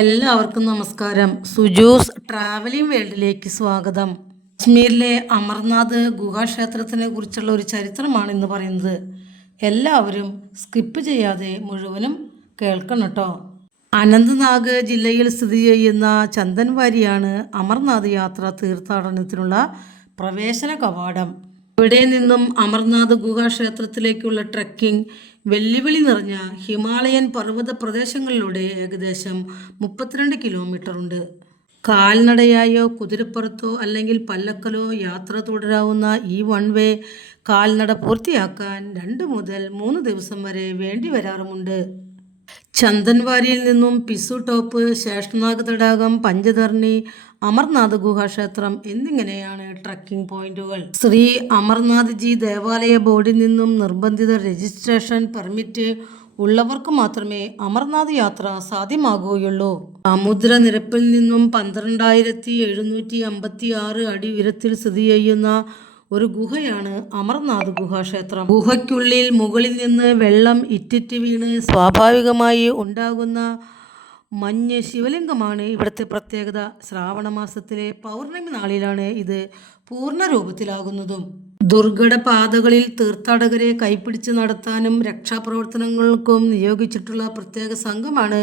എല്ലാവർക്കും നമസ്കാരം. സുജൂസ് ട്രാവലിംഗ് വേൾഡിലേക്ക് സ്വാഗതം. കശ്മീരിലെ അമർനാഥ് ഗുഹാക്ഷേത്രത്തിനെ കുറിച്ചുള്ള ഒരു ചരിത്രമാണ് ഇന്ന് പറയുന്നത്. എല്ലാവരും സ്കിപ്പ് ചെയ്യാതെ മുഴുവനും കേൾക്കണം കേട്ടോ. അനന്ത്നാഗ് ജില്ലയിൽ സ്ഥിതി ചെയ്യുന്ന ചന്ദൻവാരിയാണ് അമർനാഥ് യാത്ര തീർത്ഥാടനത്തിനുള്ള പ്രവേശന കവാടം. ഇവിടെ നിന്നും അമർനാഥ് ഗുഹാക്ഷേത്രത്തിലേക്കുള്ള ട്രക്കിംഗ് വെല്ലുവിളി നിറഞ്ഞ ഹിമാലയൻ പർവ്വത പ്രദേശങ്ങളിലൂടെ ഏകദേശം 32 കിലോമീറ്റർ ഉണ്ട്. കാൽനടയായോ കുതിരപ്പുറത്തോ അല്ലെങ്കിൽ പല്ലക്കലോ യാത്ര തുടരാവുന്ന ഈ വൺ വേ കാൽനട പൂർത്തിയാക്കാൻ 2 മുതൽ 3 ദിവസം വരെ വേണ്ടി വരാറുമുണ്ട്. ചന്ദൻവാരിയിൽ നിന്നും പിസു ടോപ്പ്, ശേഷനാഗ് തടാകം, പഞ്ചധർണി, അമർനാഥ് ഗുഹാക്ഷേത്രം എന്നിങ്ങനെയാണ് ട്രക്കിംഗ് പോയിന്റുകൾ. ശ്രീ അമർനാഥ് ജി ദേവാലയ ബോർഡിൽ നിന്നും നിർബന്ധിത രജിസ്ട്രേഷൻ പെർമിറ്റ് ഉള്ളവർക്ക് മാത്രമേ അമർനാഥ് യാത്ര സാധ്യമാകുകയുള്ളൂ. സമുദ്രനിരപ്പിൽ നിന്നും 12,756 അടി ഉയരത്തിൽ സ്ഥിതി ചെയ്യുന്ന ഒരു ഗുഹയാണ് അമർനാഥ് ഗുഹാക്ഷേത്രം. ഗുഹയ്ക്കുള്ളിൽ മുകളിൽ നിന്ന് വെള്ളം ഇറ്റിറ്റ് വീണ് സ്വാഭാവികമായി ഉണ്ടാകുന്ന മഞ്ഞ് ശിവലിംഗമാണ് ഇവിടുത്തെ പ്രത്യേകത. ശ്രാവണ മാസത്തിലെ പൗർണമി നാളിലാണ് ഇത് പൂർണ്ണ രൂപത്തിലാകുന്നതും. ദുർഘട പാതകളിൽ തീർത്ഥാടകരെ കൈപ്പിടിച്ച് നടത്താനും രക്ഷാപ്രവർത്തനങ്ങൾക്കും നിയോഗിച്ചിട്ടുള്ള പ്രത്യേക സംഘമാണ്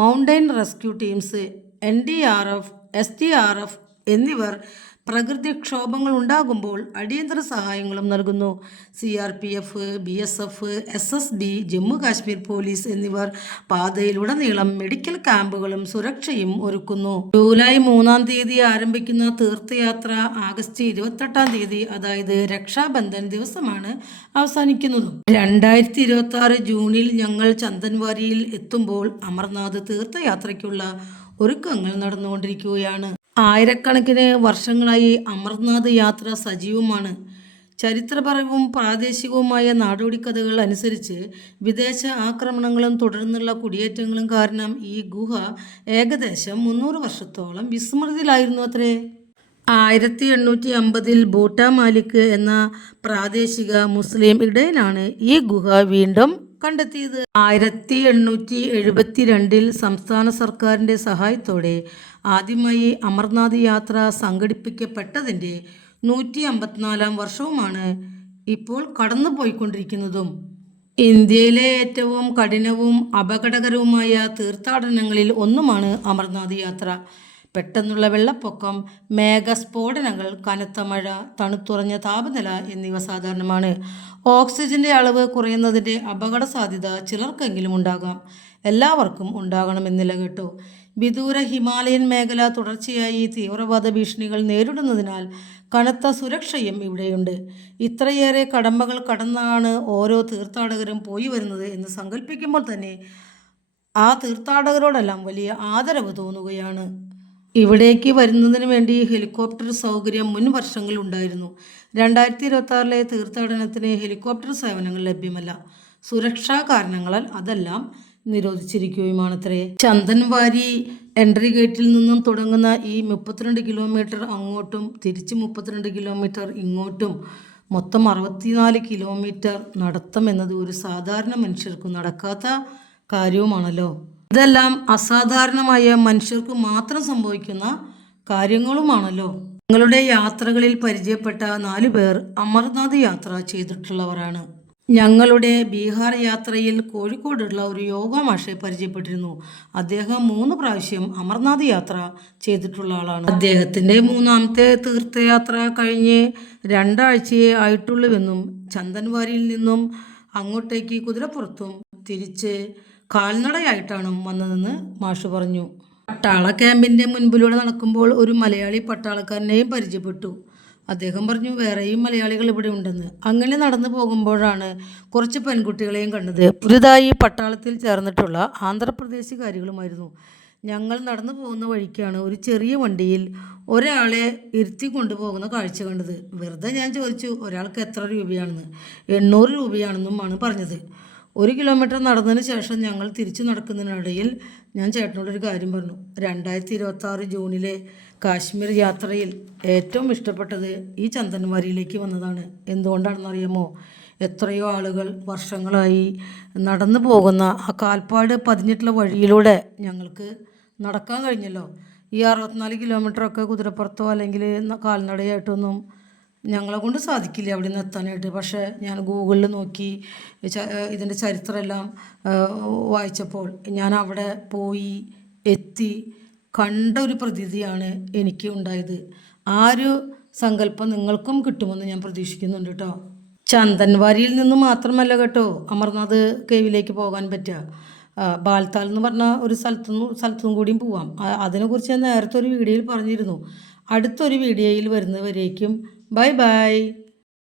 mountain rescue teams. NDRF, SDRF എന്നിവർ പ്രകൃതിക്ഷോഭങ്ങൾ ഉണ്ടാകുമ്പോൾ അടിയന്തര സഹായങ്ങളും നൽകുന്നു. CRPF, BSF, SSB, Jammu Kashmir police എന്നിവർ പാതയിലുടനീളം മെഡിക്കൽ ക്യാമ്പുകളും സുരക്ഷയും ഒരുക്കുന്നു. ജൂലൈ 3-ാം തീയതി ആരംഭിക്കുന്ന തീർത്ഥയാത്ര ആഗസ്റ്റ് 28-ാം തീയതി, അതായത് രക്ഷാബന്ധൻ ദിവസമാണ് അവസാനിക്കുന്നതും. 2026 ജൂണിൽ ഞങ്ങൾ ചന്ദൻവാരിയിൽ എത്തുമ്പോൾ അമർനാഥ് തീർത്ഥയാത്രയ്ക്കുള്ള ഒരുക്കങ്ങൾ നടന്നുകൊണ്ടിരിക്കുകയാണ്. ആയിരക്കണക്കിന് വർഷങ്ങളായി അമർനാഥ് യാത്ര സജീവമാണ്. ചരിത്രപരവും പ്രാദേശികവുമായ നാടോടിക്കഥകൾ അനുസരിച്ച് വിദേശ ആക്രമണങ്ങളും തുടർന്നുള്ള കുടിയേറ്റങ്ങളും കാരണം ഈ ഗുഹ ഏകദേശം 300 വർഷത്തോളം വിസ്മൃതിയിലായിരുന്നു അത്രേ. 1850-ൽ ബൂട്ടാ മാലിക് എന്ന പ്രാദേശിക മുസ്ലിം ഇടയനാണ് ഈ ഗുഹ വീണ്ടും കണ്ടെത്തിയത്. 1872-ൽ സംസ്ഥാന സർക്കാരിൻ്റെ സഹായത്തോടെ ആദ്യമായി അമർനാഥ് യാത്ര സംഘടിപ്പിക്കപ്പെട്ടതിൻ്റെ 154-ാം വർഷവുമാണ് ഇപ്പോൾ കടന്നുപോയിക്കൊണ്ടിരിക്കുന്നതും. ഇന്ത്യയിലെ ഏറ്റവും കഠിനവും അപകടകരവുമായ തീർത്ഥാടനങ്ങളിൽ ഒന്നുമാണ് അമർനാഥ് യാത്ര. പെട്ടെന്നുള്ള വെള്ളപ്പൊക്കം, മേഘസ്ഫോടനങ്ങൾ, കനത്ത മഴ, തണുത്തുറഞ്ഞ താപനില എന്നിവ സാധാരണമാണ്. ഓക്സിജന്റെ അളവ് കുറയുന്നതിൻ്റെ അപകട സാധ്യത ചിലർക്കെങ്കിലും ഉണ്ടാകാം. എല്ലാവർക്കും ഉണ്ടാകണമെന്നില്ല കേട്ടോ. വിദൂര ഹിമാലയൻ മേഖല തുടർച്ചയായി തീവ്രവാദ ഭീഷണികൾ നേരിടുന്നതിനാൽ കനത്ത സുരക്ഷയും ഇവിടെയുണ്ട്. ഇത്രയേറെ കടമ്പകൾ കടന്നാണ് ഓരോ തീർത്ഥാടകരും പോയി വരുന്നത് എന്ന് സങ്കല്പിക്കുമ്പോൾ തന്നെ ആ തീർത്ഥാടകരോടെല്ലാം വലിയ ആദരവ് തോന്നുകയാണ്. ഇവിടേക്ക് വരുന്നതിന് വേണ്ടി ഹെലികോപ്റ്റർ സൗകര്യം മുൻ വർഷങ്ങളിൽ ഉണ്ടായിരുന്നു. 2026-ലെ തീർത്ഥാടനത്തിന് ഹെലികോപ്റ്റർ സേവനങ്ങൾ ലഭ്യമല്ല. സുരക്ഷാ കാരണങ്ങളാൽ അതെല്ലാം നിരോധിച്ചിരിക്കുകയുമാണത്രേ. ചന്ദൻവാരി എൻട്രി ഗേറ്റിൽ നിന്നും തുടങ്ങുന്ന ഈ 32 കിലോമീറ്റർ അങ്ങോട്ടും തിരിച്ച് 32 കിലോമീറ്റർ ഇങ്ങോട്ടും മൊത്തം 64 കിലോമീറ്റർ നടത്തം എന്നത് ഒരു സാധാരണ മനുഷ്യർക്ക് നടക്കാത്ത കാര്യവുമാണല്ലോ. ഇതെല്ലാം അസാധാരണമായ മനുഷ്യർക്ക് മാത്രം സംഭവിക്കുന്ന കാര്യങ്ങളുമാണല്ലോ. ഞങ്ങളുടെ യാത്രകളിൽ പരിചയപ്പെട്ട 4 പേർ അമർനാഥ് യാത്ര ചെയ്തിട്ടുള്ളവരാണ്. ഞങ്ങളുടെ ബീഹാർ യാത്രയിൽ കോഴിക്കോടുള്ള ഒരു യോഗ മാഷെ പരിചയപ്പെട്ടിരുന്നു. അദ്ദേഹം 3 പ്രാവശ്യം അമർനാഥ് യാത്ര ചെയ്തിട്ടുള്ള ആളാണ്. അദ്ദേഹത്തിൻ്റെ 3ാമത്തെ തീർത്ഥയാത്ര കഴിഞ്ഞ് 2 ആഴ്ചയേ ആയിട്ടുള്ളൂവെന്നും ചന്ദൻവാരിയിൽ നിന്നും അങ്ങോട്ടേക്ക് കുതിരപ്പുറത്തും തിരിച്ച് കാൽനടയായിട്ടാണ് വന്നതെന്ന് മാഷ് പറഞ്ഞു. പട്ടാള ക്യാമ്പിൻ്റെ മുൻപിലൂടെ നടക്കുമ്പോൾ ഒരു മലയാളി പട്ടാളക്കാരനെയും പരിചയപ്പെട്ടു. അദ്ദേഹം പറഞ്ഞു വേറെയും മലയാളികൾ ഇവിടെ ഉണ്ടെന്ന്. അങ്ങനെ നടന്നു പോകുമ്പോഴാണ് കുറച്ച് പെൺകുട്ടികളെയും കണ്ടത്. പുതുതായി പട്ടാളത്തിൽ ചേർന്നിട്ടുള്ള ആന്ധ്രാപ്രദേശുകാരികളുമായിരുന്നു. ഞങ്ങൾ നടന്നു പോകുന്ന വഴിക്കാണ് ഒരു ചെറിയ വണ്ടിയിൽ ഒരാളെ ഇരുത്തി കൊണ്ടുപോകുന്ന കാഴ്ച കണ്ടത്. വെറുതെ ഞാൻ ചോദിച്ചു ഒരാൾക്ക് എത്ര രൂപയാണെന്ന്. 800 രൂപയാണെന്നുമാണ് പറഞ്ഞത്. 1 കിലോമീറ്റർ നടന്നതിന് ശേഷം ഞങ്ങൾ തിരിച്ചു നടക്കുന്നതിനിടയിൽ ഞാൻ ചേട്ടനോടൊരു കാര്യം പറഞ്ഞു. 2026 ജൂണിലെ കാശ്മീർ യാത്രയിൽ ഏറ്റവും ഇഷ്ടപ്പെട്ടത് ഈ ചന്ദൻവാരിയിലേക്ക് വന്നതാണ്. എന്തുകൊണ്ടാണെന്നറിയാമോ? എത്രയോ ആളുകൾ വർഷങ്ങളായി നടന്നു പോകുന്ന ആ കാൽപ്പാട് പതിഞ്ഞിട്ടുള്ള വഴിയിലൂടെ ഞങ്ങൾക്ക് നടക്കാൻ കഴിഞ്ഞല്ലോ. ഈ 64 കിലോമീറ്ററൊക്കെ കുതിരപ്പുറത്തോ അല്ലെങ്കിൽ കാൽനടയായിട്ടൊന്നും ഞങ്ങളെ കൊണ്ട് സാധിക്കില്ല അവിടെ നിന്ന് എത്താനായിട്ട്. പക്ഷേ ഞാൻ ഗൂഗിളിൽ നോക്കി ഇതിൻ്റെ ചരിത്രമെല്ലാം വായിച്ചപ്പോൾ ഞാൻ അവിടെ പോയി എത്തി കണ്ട ഒരു പ്രതീതിയാണ് എനിക്ക് ഉണ്ടായത്. ആ ഒരു സങ്കല്പം നിങ്ങൾക്കും കിട്ടുമെന്ന് ഞാൻ പ്രതീക്ഷിക്കുന്നുണ്ട് കേട്ടോ. ചന്ദൻവാരിയിൽ നിന്ന് മാത്രമല്ല കേട്ടോ അമർനാഥ് കേവിലേക്ക് പോകാൻ പറ്റുക. ബാൽത്താൽ എന്ന് പറഞ്ഞ ഒരു സ്ഥലത്തും കൂടിയും പോവാം. അതിനെക്കുറിച്ച് ഞാൻ നേരത്തെ ഒരു വീഡിയോയിൽ പറഞ്ഞിരുന്നു. അടുത്തൊരു വീഡിയോയിൽ വരുന്നവരേക്കും ബൈ ബൈ.